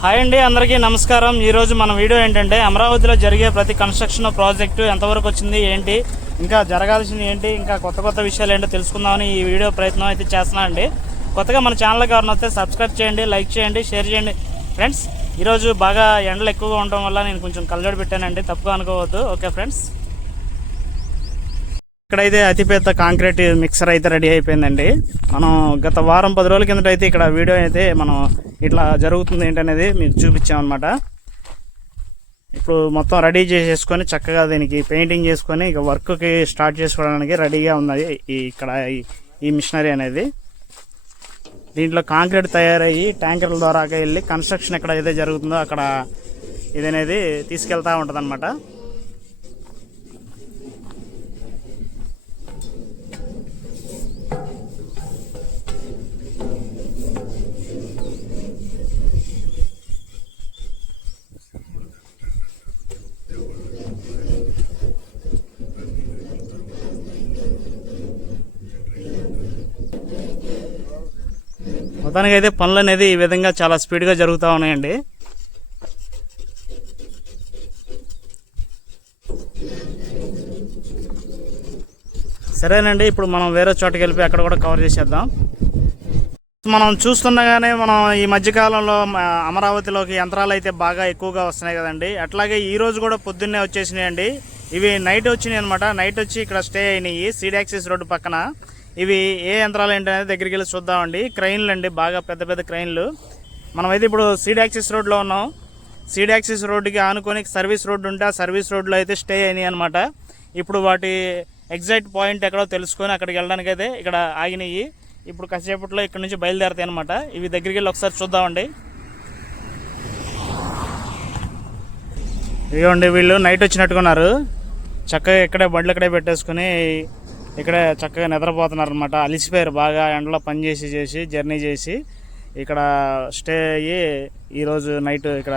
Hi అండి అందరికీ నమస్కారం. ఈరోజు మన వీడియో ఏంటంటే అమరావతిలో జరిగే ప్రతి కన్స్ట్రక్షన్ ప్రాజెక్టు ఎంతవరకు వచ్చింది ఏంటి ఇంకా జరగాల్సింది ఏంటి ఇంకా కొత్త కొత్త విషయాలు ఏంటో తెలుసుకుందామని ఈ వీడియో ప్రయత్నం అయితే చేస్తున్నాను అండి. కొత్తగా మన ఛానల్కి ఎవరిని వస్తే సబ్స్క్రైబ్ చేయండి లైక్ చేయండి షేర్ చేయండి. ఫ్రెండ్స్ ఈరోజు బాగా ఎండలు ఎక్కువగా ఉండటం వల్ల నేను కొంచెం కలజోడు పెట్టానండి తప్పుగా అనుకోవద్దు. ఓకే ఫ్రెండ్స్ ఇక్కడైతే అతిపెద్ద కాంక్రీట్ మిక్సర్ అయితే రెడీ అయిపోయిందండి. మనం గత వారం పది రోజుల కిందట అయితే ఇక్కడ వీడియో అయితే మనం ఇట్లా జరుగుతుంది ఏంటనేది మీకు చూపించామన్నమాట. ఇప్పుడు మొత్తం రెడీ చేసేసుకొని చక్కగా దీనికి పెయింటింగ్ చేసుకొని ఇక వర్క్కి స్టార్ట్ చేసుకోవడానికి రెడీగా ఉన్నది ఈ ఇక్కడ ఈ- ఈ మిషనరీ అనేది. దీంట్లో కాంక్రీట్ తయారయ్యి ట్యాంకర్ల ద్వారా వెళ్ళి కన్స్ట్రక్షన్ ఎక్కడ ఏదైతే జరుగుతుందో అక్కడ ఇదనేది తీసుకెళ్తూ ఉంటుంది మొత్తానికి పనులు అనేది ఈ విధంగా చాలా స్పీడ్గా జరుగుతూ ఉన్నాయండి. సరేనండి ఇప్పుడు మనం వేరే చోటకి వెళ్ళిపోయి అక్కడ కూడా కవర్ చేసేద్దాం. మనం చూస్తుండగానే మనం ఈ మధ్యకాలంలో అమరావతిలోకి యంత్రాలు అయితే బాగా ఎక్కువగా వస్తున్నాయి కదండి. అట్లాగే ఈ రోజు కూడా పొద్దున్నే వచ్చేసినాయండి. ఇవి నైట్ వచ్చినాయి అనమాట నైట్ వచ్చి ఇక్కడ స్టే అయినాయి. సీడాక్సిస్ రోడ్డు పక్కన. ఇవి ఏ యంత్రాలు ఏంటనేది దగ్గరికి వెళ్ళి చూద్దామండి. క్రైన్లు అండి బాగా పెద్ద పెద్ద క్రైన్లు మనమైతే ఇప్పుడు సీడాక్సిస్ రోడ్లో ఉన్నాం. సీడాక్సిస్ రోడ్డుకి ఆనుకొని సర్వీస్ రోడ్డు ఉంటే ఆ సర్వీస్ రోడ్లో అయితే స్టే అయినాయి అనమాట ఇప్పుడు వాటి ఎగ్జాక్ట్ పాయింట్ ఎక్కడో తెలుసుకొని అక్కడికి వెళ్ళడానికి అయితే ఇక్కడ ఆగినాయి. ఇప్పుడు కాసేపట్లో ఇక్కడ నుంచి బయలుదేరతాయి అనమాట ఇవి దగ్గరికి వెళ్ళి ఒకసారి చూద్దామండి. ఇవ్వండి వీళ్ళు నైట్ వచ్చినట్టుకున్నారు చక్కగా ఇక్కడే బండ్లు ఇక్కడే పెట్టేసుకుని ఇక్కడే చక్కగా నిద్రపోతున్నారు అనమాట అలిసిపోయారు బాగా ఎండలో పని చేసి చేసి జర్నీ చేసి. ఇక్కడ స్టే అయ్యి ఈరోజు నైట్ ఇక్కడ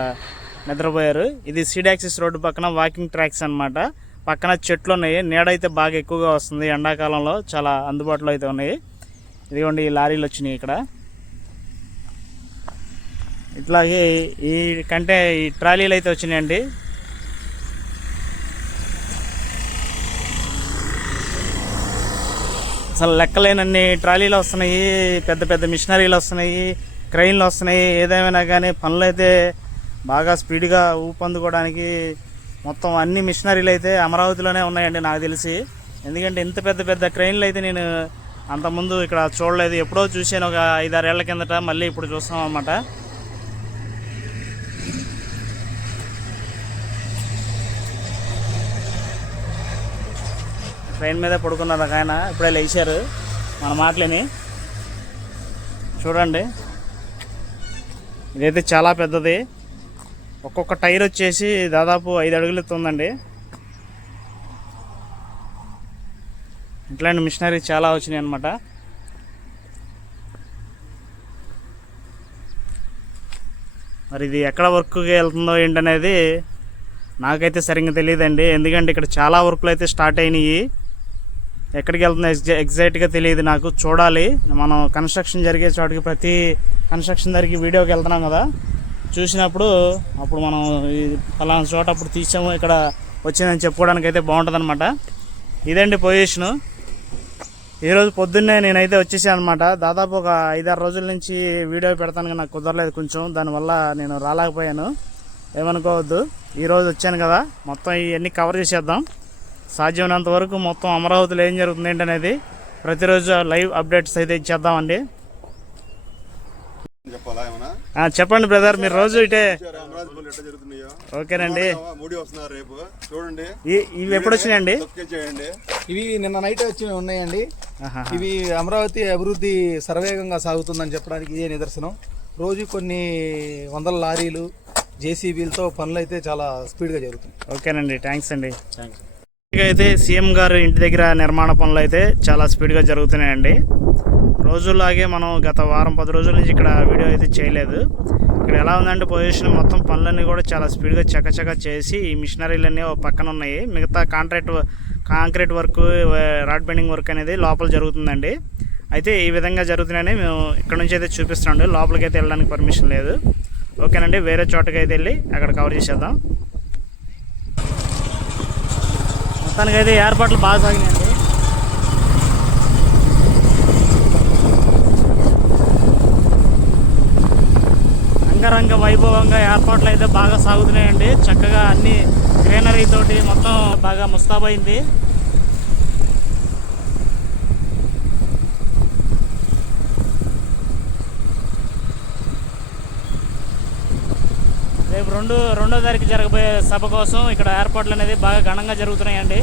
నిద్రపోయారు. ఇది సిడాక్సిస్ రోడ్డు పక్కన వాకింగ్ ట్రాక్స్ అన్నమాట. పక్కన చెట్లు ఉన్నాయి. నీడ అయితే బాగా ఎక్కువగా వస్తుంది. ఎండాకాలంలో చాలా అందుబాటులో అయితే ఉన్నాయి. ఇదిగోండి ఈ లారీలు వచ్చినాయి ఇక్కడ. ఇట్లాగే ఈ కంటే ఈ ట్రాలీలు అయితే వచ్చినాయండి. అసలు లెక్కలేనన్ని ట్రాలీలు వస్తున్నాయి పెద్ద పెద్ద మిషనరీలు వస్తున్నాయి క్రైన్లు వస్తున్నాయి. ఏదేమైనా కానీ పనులు అయితే బాగా స్పీడ్గా ఊపందుకోవడానికి మొత్తం అన్ని మిషనరీలు అయితే అమరావతిలోనే ఉన్నాయండి నాకు తెలిసి. ఎందుకంటే ఇంత పెద్ద పెద్ద క్రైన్లు అయితే నేను అంతకుముందు ఇక్కడ చూడలేదు. ఎప్పుడో చూసాను ఒక ఐదారేళ్ళ కిందట మళ్ళీ ఇప్పుడు చూస్తాం అన్నమాట. ట్రైన్ మీదే పడుకున్నారు ఒక ఆయన ఇప్పుడే లేచారు. మన మాటలని. చూడండి. ఇదైతే చాలా పెద్దది. ఒక్కొక్క టైర్ వచ్చేసి దాదాపు ఐదు అడుగులు ఎత్తుందండి. ఇట్లాంటి మిషనరీ చాలా వచ్చినాయి అనమాట మరి ఇది ఎక్కడ వర్క్కి వెళ్తుందో ఏంటనేది నాకైతే సరిగ్గా తెలియదండి. ఎందుకంటే ఇక్కడ చాలా వర్క్లు అయితే స్టార్ట్ అయినాయి. ఎక్కడికి వెళ్తుందో ఎగ్జా ఎగ్జాక్ట్గా తెలియదు నాకు. చూడాలి. మనం కన్స్ట్రక్షన్ జరిగే చోటికి ప్రతి కన్స్ట్రక్షన్ దగ్గరికి వీడియోకి వెళ్తున్నాం కదా. చూసినప్పుడు అప్పుడు మనం ఫలానా చోట అప్పుడు తీసాము. ఇక్కడ వచ్చిందని చెప్పుకోవడానికి అయితే బాగుంటుంది అనమాట ఇదండి పొజిషను. ఈరోజు పొద్దున్నే నేనైతే వచ్చేసాను అనమాట దాదాపు ఒక ఐదారు రోజుల నుంచి వీడియో పెడతాను నాకు కుదరలేదు కొంచెం. దానివల్ల నేను రాలేకపోయాను. ఏమనుకోవద్దు. ఈరోజు వచ్చాను కదా. మొత్తం ఇవన్నీ కవర్ చేసేద్దాం. సాధ్యమైనంత వరకు మొత్తం అమరావతిలో ఏం జరుగుతుంది ఏంటనేది ప్రతిరోజు లైవ్ అప్డేట్స్ అయితే ఇచ్చేద్దామండి చెప్పండి బ్రదర్ మీరు రోజు ఇటే ఓకేనండి. మూడి వస్తున్నారు రేపు. చూడండి. ఇవి ఎప్పుడు వచ్చినాయండి? చేయండి. ఇవి నిన్న నైట్ వచ్చి ఉన్నాయండి. ఆహా. ఇవి అమరావతి అభివృద్ధి శరవేగంగా సాగుతుందని చెప్పడానికి ఇదే నిదర్శనం. రోజు కొన్ని వందల లారీలు జేసీబీలతో పనులు అయితే చాలా స్పీడ్గా జరుగుతుంది ఓకేనండి. థ్యాంక్స్ అండి. ఇక అయితే సీఎం గారు ఇంటి దగ్గర నిర్మాణ పనులు అయితే చాలా స్పీడ్గా జరుగుతున్నాయండి. రోజులాగే మనం గత వారం పది రోజుల నుంచి ఇక్కడ వీడియో అయితే చేయలేదు. ఇక్కడ ఎలా ఉందంటే పొజిషన్ మొత్తం పనులన్నీ కూడా చాలా స్పీడ్గా చకచక చేసి ఈ మిషనరీలన్నీ ఓ పక్కన ఉన్నాయి మిగతా contract concrete work rod bending work అనేది లోపల జరుగుతుందండి. అయితే ఈ విధంగా జరుగుతున్నాయని మేము ఇక్కడ నుంచి అయితే చూపిస్తున్నాండి లోపలికి అయితే వెళ్ళడానికి పర్మిషన్ లేదు. ఓకేనండి వేరే చోటకి అయితే వెళ్ళి అక్కడ కవర్ చేసేద్దాం. తనకైతే ఏర్పాట్లు బాగా సాగినాయండి. అంగరంగ వైభవంగా ఏర్పాట్లు అయితే బాగా సాగుతున్నాయండి. చక్కగా అన్ని గ్రీనరీ తోటి మొత్తం బాగా ముస్తాబైంది రేపు రెండు రెండో తారీఖు జరగబోయే సభ కోసం ఇక్కడ ఏర్పాట్లు అనేది బాగా ఘనంగా జరుగుతున్నాయండి.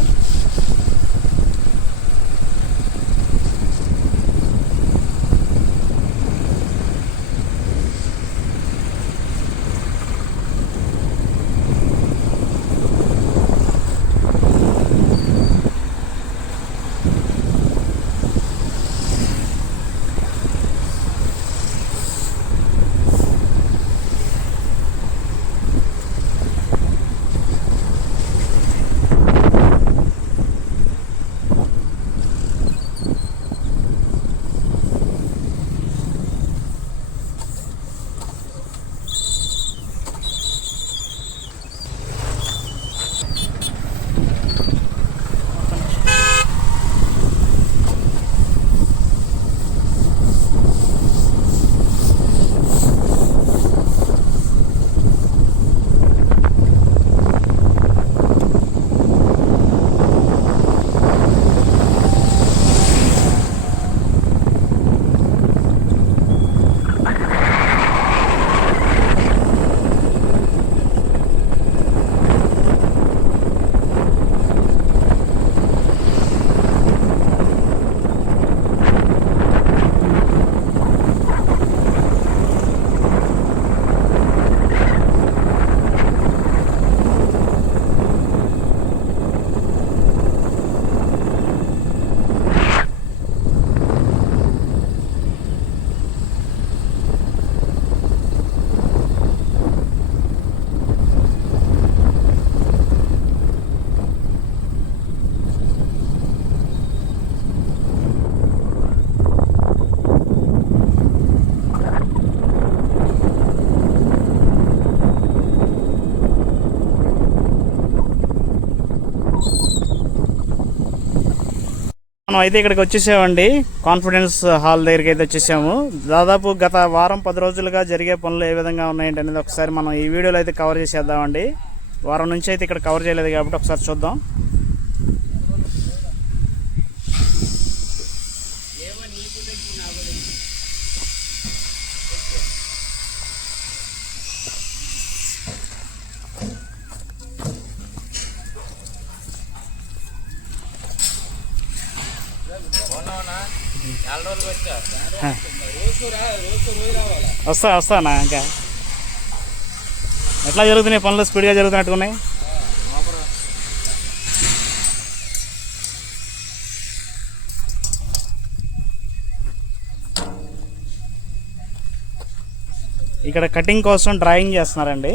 మనం అయితే ఇక్కడికి వచ్చేసామండి. కాన్ఫిడెన్స్ హాల్ దగ్గరికి అయితే వచ్చేసాము. దాదాపు గత వారం పది రోజులుగా జరిగే పనులు ఏ విధంగా ఉన్నాయండి అనేది ఒకసారి మనం ఈ వీడియోలో అయితే కవర్ చేసేద్దామండి. వారం నుంచి అయితే ఇక్కడ కవర్ చేయలేదు కాబట్టి ఒకసారి చూద్దాం ఆ. వస్తా వస్తానా ఇంకా. ఎట్లా జరుగుతున్నాయి పనులు? స్పీడ్గా జరుగుతున్నట్టున్నాయి ఇక్కడ కటింగ్ కోసం డ్రాయింగ్ చేస్తున్నారండి.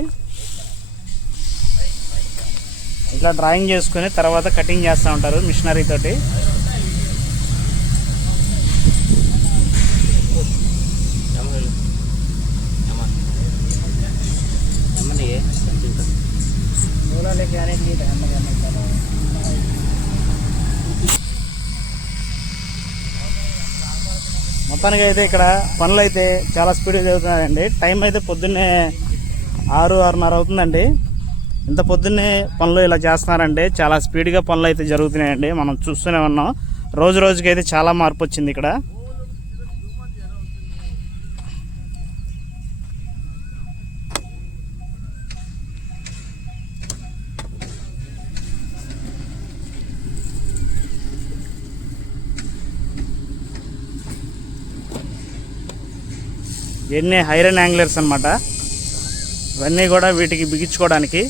ఇట్లా డ్రాయింగ్ చేసుకుని తర్వాత కటింగ్ చేస్తూ ఉంటారు మిషనరీ తోటి. మొత్తానికి అయితే ఇక్కడ పనులు అయితే చాలా స్పీడ్గా జరుగుతున్నాయండి. టైం అయితే పొద్దున్నే ఆరు ఆరున్నర అవుతుందండి. ఇంత పొద్దున్నే పనులు ఇలా చేస్తున్నారండి. చాలా స్పీడ్గా పనులు అయితే జరుగుతున్నాయండి. మనం చూస్తూనే ఉన్నాం. రోజు రోజుకి అయితే చాలా మార్పు వచ్చింది ఇక్కడ. ఇవన్నీ హైరన్ యాంగ్లర్స్ అనమాట ఇవన్నీ కూడా వీటికి బిగించుకోవడానికి.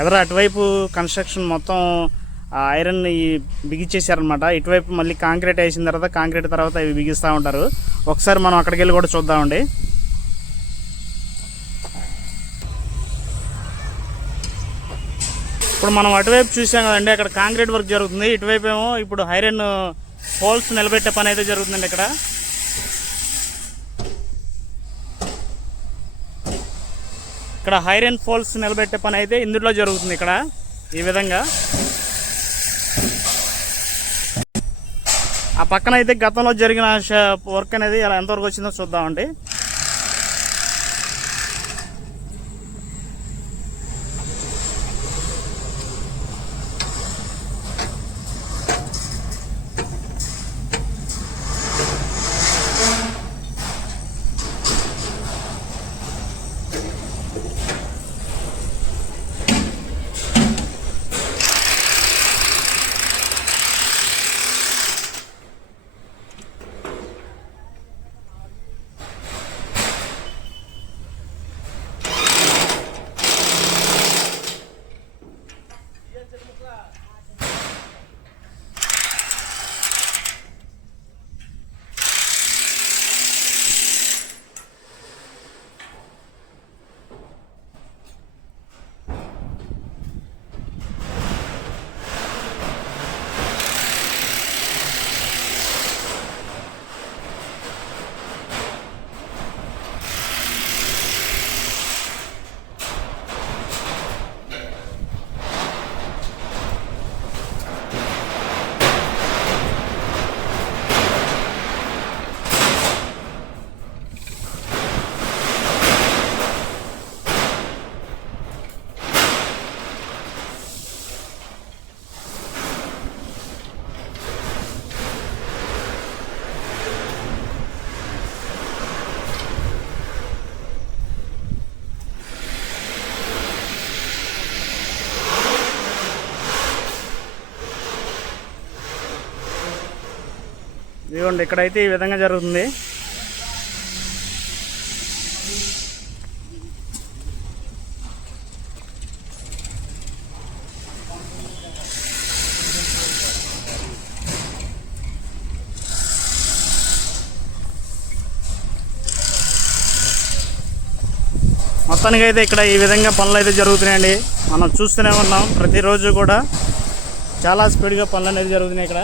ఎదర అటువైపు కన్స్ట్రక్షన్ మొత్తం ఆ ఐరన్ బిగించేశారనమాట ఇటువైపు మళ్ళీ కాంక్రీట్ వేసిన తర్వాత కాంక్రీట్ తర్వాత ఇవి బిగిస్తూ ఉంటారు. ఒకసారి మనం అక్కడికి వెళ్ళి కూడా చూద్దామండి. ఇప్పుడు మనం అటువైపు చూసాం కదండి అక్కడ కాంక్రీట్ వర్క్ జరుగుతుంది. ఇటువైపు ఏమో ఇప్పుడు హైరన్ పోల్స్ నిలబెట్టే పని అయితే జరుగుతుందండి ఇక్కడ. ఇక్కడ హైరన్ పోల్స్ నిలబెట్టే పని అయితే ఇందులో జరుగుతుంది ఇక్కడ ఈ విధంగా. ఆ పక్కన అయితే గతంలో జరిగిన వర్క్ అనేది ఎంతవరకు వచ్చిందో చూద్దామండి. ఇదిగోండి ఇక్కడైతే ఈ విధంగా జరుగుతుంది. మొత్తానికి అయితే ఇక్కడ ఈ విధంగా పనులు అయితే జరుగుతున్నాయండి. మనం చూస్తూనే ఉన్నాం. ప్రతిరోజు కూడా చాలా స్పీడ్గా పనులు అనేది జరుగుతున్నాయి ఇక్కడ.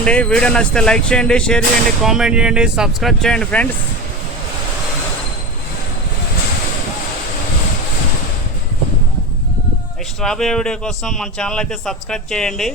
ఓకేనండి వీడియో నచ్చితే లైక్ చేయండి షేర్ చేయండి కామెంట్ చేయండి సబ్స్క్రైబ్ చేయండి ఫ్రెండ్స్. నెక్స్ట్ రాబోయే వీడియో కోసం మన ఛానల్ అయితే సబ్స్క్రైబ్ చేయండి.